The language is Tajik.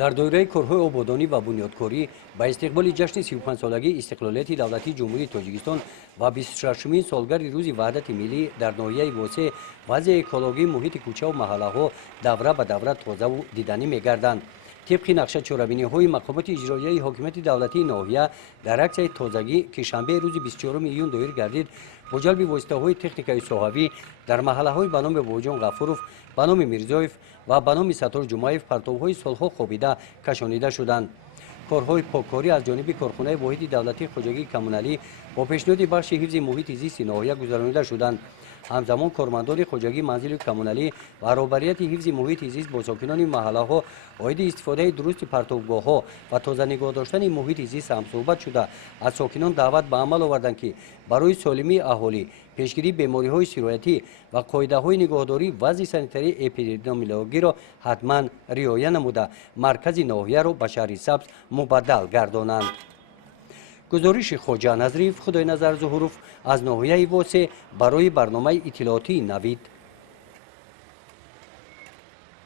дар доираи корҳои ободонӣ ва бунёдкорӣ ба истиқболи ҷашни 35-солагии истиқлолияти давлатии ҷумҳурии Тоҷикистон ва 26-мин солгари рӯзи ваҳдати миллӣ дар ноҳияи Восеъ вазъи экологии муҳити кӯчаву маҳаллаҳо давра ба давра тозаву диданӣ мегарданд. طبق نقشه چورابینی‌های مقامات اجرایی حکومت دولتی ناحیه در عکس تازگی که شنبه روز 24 ایون دایر گردید با جلب واسطه‌های تکنیکای صحوی در محله‌های به نام بوجان غفورов، به نام میرزایف و به نام ستار جمعیف پرتوهای صلح خوابیده کشانیده شدند. کارهای پاککاری از جانب کارخانه واحد دولتی خوجگی کمونالی با پیشنهاد بخش حفظ محیط زیست ناحیه گذرانیده شدند. همزمان کارمندان خوجگی منزل کمونالی و رهبریت حفظ محیط زیست با ساکنان محله‌ها عاید استفاده درست پرتوگاه‌ها و تازه نگاه داشتن محیط زیست هم صحبت شده از ساکنان دعوت به عمل آوردند که برای سالمی اهالی، پیشگیری بیماری‌های سرایتی و قاعده‌های نگهداری وضع سانیتری اپیدمیولوژی را حتما رعایت نموده مرکز ناحیه را به شهر سبز مبدل گردانند. گزارش خواجه نظریف خدای نظر ظهورов از ناحیه واسه برای برنامه اطلاعاتی نوید.